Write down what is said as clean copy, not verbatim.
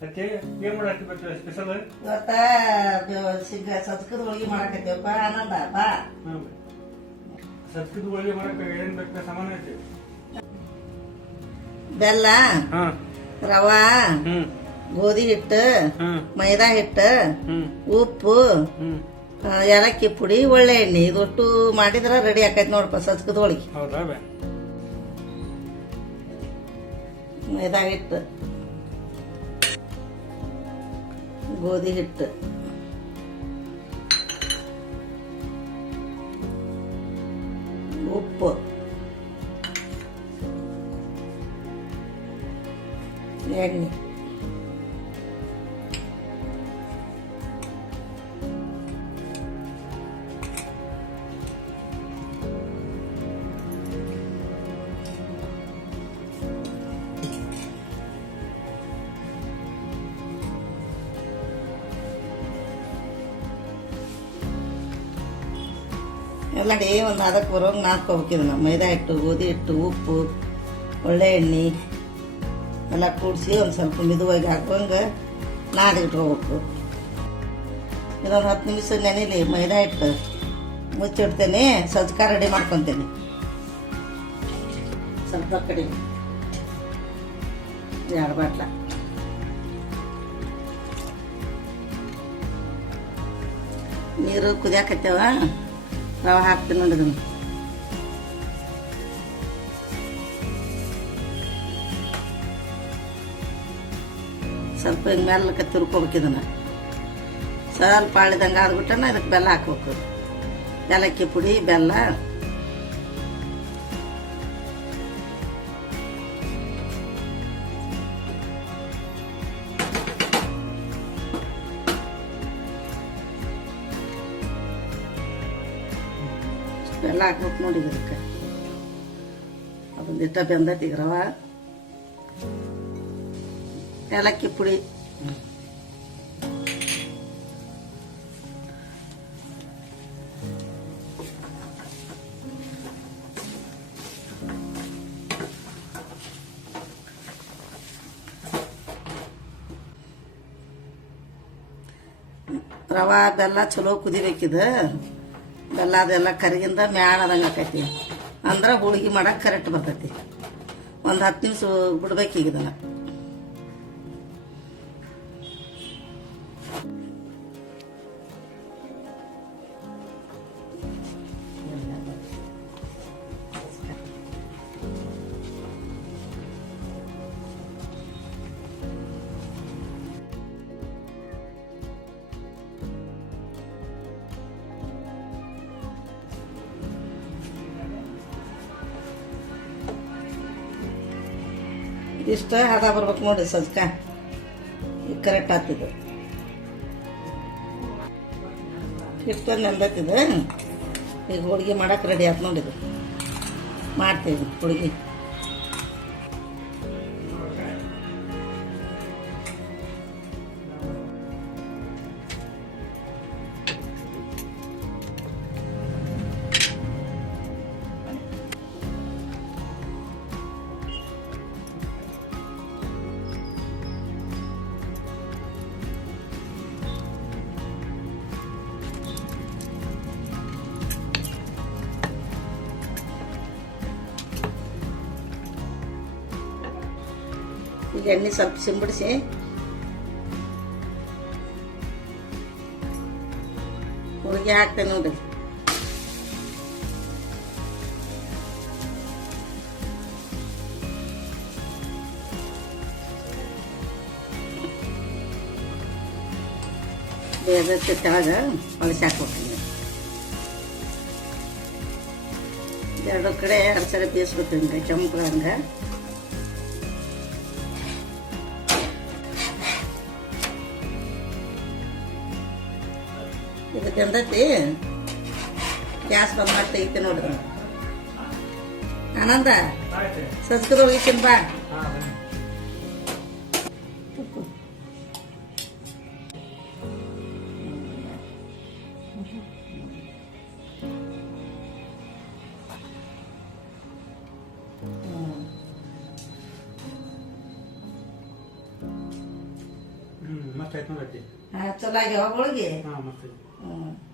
ಅದಕ್ಕೆ ಏನ್ ಮಾಡಕ್ಕೆ ಬರ್ತೀವಿ ಸ್ಪೆಷಲ್? ಇವತ್ತ ಸಜ್ಕದ ಹೋಳಿಗೆ ಮಾಡಕತ್ತೇವಪ್ಪ ಆನಂದ ಬಾ. ಸಜ್ಕದ ಹೋಳಿಗೆ ಮಾಡಕ್ಕೆ ಏನ್ ಬೇಕು ಸಾಮಾನು ಐತಿ? ಬೆಲ್ಲ, ರವಾ, ಗೋಧಿ ಹಿಟ್ಟು, ಮೈದಾ ಹಿಟ್ಟು, ಉಪ್ಪು, ಏಲಕ್ಕಿ ಪುಡಿ, ಒಳ್ಳೆ ಎಣ್ಣೆ ಇದೊಟ್ಟು ಮಾಡಿದ್ರ ರೆಡಿ ಆಕೈತಿ ನೋಡಪ್ಪ ಸಜ್ಕದ ಹೋಳಿಗೆ. ಹೌದಾ? ಮೈದಾ ಹಿಟ್ಟು, ಗೋಧಿ ಹಿಟ್ಟು, ಉಪ್ಪು, ಎಣ್ಣೆ, ಎಲ್ಲ ಒಂದು ಅದಕ್ಕೆ ಬರೋಂಗೆ ನಾದ್ಕೋಬೇಕು. ಇದನ್ನ ಮೈದಾ ಹಿಟ್ಟು, ಗೋಧಿ ಹಿಟ್ಟು, ಉಪ್ಪು, ಒಳ್ಳೆ ಎಣ್ಣೆ ಎಲ್ಲ ಕೂಡಿಸಿ ಒಂದು ಸ್ವಲ್ಪ ಮಿದುವಾಗಿ ಹಾಕುವಂಗೆ ನಾದಿಟ್ಕೋಬೇಕು. ಇದೊಂದು 10 ನಿಮಿಷ ನೆನೆಲಿ ಮೈದಾ ಹಿಟ್ಟು ಮುಚ್ಚಿಡ್ತೇನೆ. ಸಜ್ಕ ರೆಡಿ ಮಾಡ್ಕೊತೇನೆ. ಸ್ವಲ್ಪ ಕಡಿಮೆ 2 ಬಾಟ್ಲ ನೀರು ಕುದಿಯಾಕತ್ತೇವ. ರವೆ ಹಾಕ್ತೀನಿ ನೋಡಿ. ಇದನ್ನು ಸ್ವಲ್ಪ ಹಿಂಗೆ ಮೆಲ್ಲಕ್ಕೆ ತಿರ್ಕೋಬೇಕು. ಇದನ್ನು ಸ್ವಲ್ಪ ಆಳಿದಂಗೆ ಆದ್ಬಿಟ್ಟನ ಇದಕ್ಕೆ ಬೆಲ್ಲ ಹಾಕ್ಬೇಕು. ಏಲಕ್ಕಿ ಪುಡಿ, ಬೆಲ್ಲ, ಬೆಲ್ಲ ಹಾಕ್ಬೇಕು ನೋಡಿ. ಇದಕ್ಕೆ ಅದೊಂದಿಷ್ಟ ಬೆಂದೈತಿ. ಈಗ ರವ, ಏಲಕ್ಕಿ ಪುಡಿ, ರವಾ ಬೆಲ್ಲ ಚಲೋ ಕುದಿಬೇಕಿದು. ಬೆಲ್ಲ ಅದೆಲ್ಲ ಕರಿಗಿಂದ ಮ್ಯಾಣದಂಗೆ ಆಕೈತಿ. ಅಂದ್ರೆ ಹೋಳಿಗೆ ಮಾಡಕ್ಕೆ ಕರೆಕ್ಟ್ ಬರ್ತೈತಿ. ಒಂದು 10 ನಿಮಿಷ ಬಿಡ್ಬೇಕೀಗ ಇದನ್ನು. ಇಷ್ಟ ಹದ ಬರ್ಬೇಕು ನೋಡಿ ಸಜ್ಕ. ಈಗ ಕರೆಕ್ಟ್ ಆಗ್ತಿದ್ದು. ಹಿಟ್ಟು ನೆಂದತ್ತಿದ್ದು. ಈಗ ಹೋಳಿಗೆ ಮಾಡಕ್ಕೆ ರೆಡಿ ಆಯ್ತು ನೋಡಿದ್ದು. ಮಾಡ್ತೀವಿ ಹೋಳಿಗೆ. ಈಗ ಎಣ್ಣೆ ಸ್ವಲ್ಪ ಸಿಂಬಡಿಸಿ ಹೋಳಿಗೆ ಹಾಕ್ತೇನೆ ನೋಡಿ. ಬೇದಕ್ಕೆ ಕೆಳಗೆ ಅಳಿಸಿ ಹಾಕ್ಬೇಕು. 2 ಕಡೆ 2 ಸರಿ ಬೇಯಿಸ್ಬೇಕು. ಹಿಂಗೆ ಕೆಂಪು ಹಂಗೆ. ಇದು ಬೆಂದೈತಿ. ಗ್ಯಾಸ್ ಬಂದ್ ಮಾಡಿ ತೆಗಿತೀನಿ ನೋಡಿದ್ರು. ಆನಂದ ಸಜ್ಕದ ಹೋಳಿಗೆ ತಿನ್ ಬಾ. ಮಸ್ತ್ ಆಯ್ತು ನೋಡಿ ಅಜ್ಜಿ. ಚಲೋ ಆಗ್ಯಾವ ಹೋಳಿಗೆ. ಹಾಂ ಮಸ್ತ್ ಐತಿ. ಹ್ಞೂ